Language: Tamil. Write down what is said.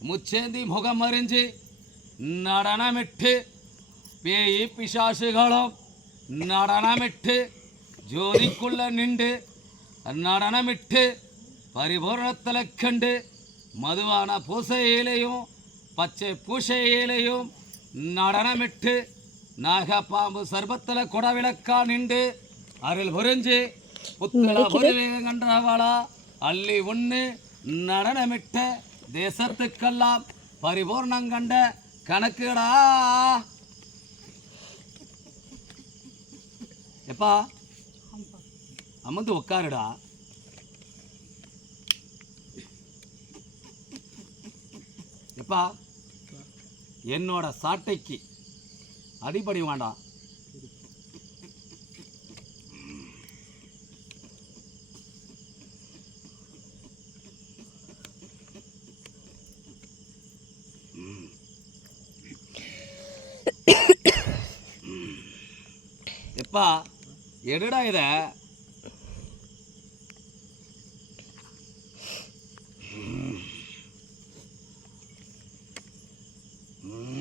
முச்சேந்தி முகம் அறிஞ்சு நடனமிட்டு பேய் பிசாசுகளும் நடனமிட்டு ஜோதிக்குள்ள நின்று நடனமிட்டு பரிபூரணத்தில் கண்டு மதுவான பூசையிலையும் பச்சை பூசையிலையும் நடனமிட்டு நாகப்பாம்பு சர்பத்தில் குடவிளக்கா நின்று அருள் புரிஞ்சு புத்தல புரிவேகம் கன்றவளா அள்ளி உண்ணு நடனமிட்ட தேசத்துக்கெல்லாம் பரிபூர்ணம் கண்ட கணக்குடா. எப்பா? அமர்ந்து உட்காருடா எப்பா? என்னோட சாட்டைக்கு அடிபடி வேண்டாம் எப்பா எடுடா இத? mm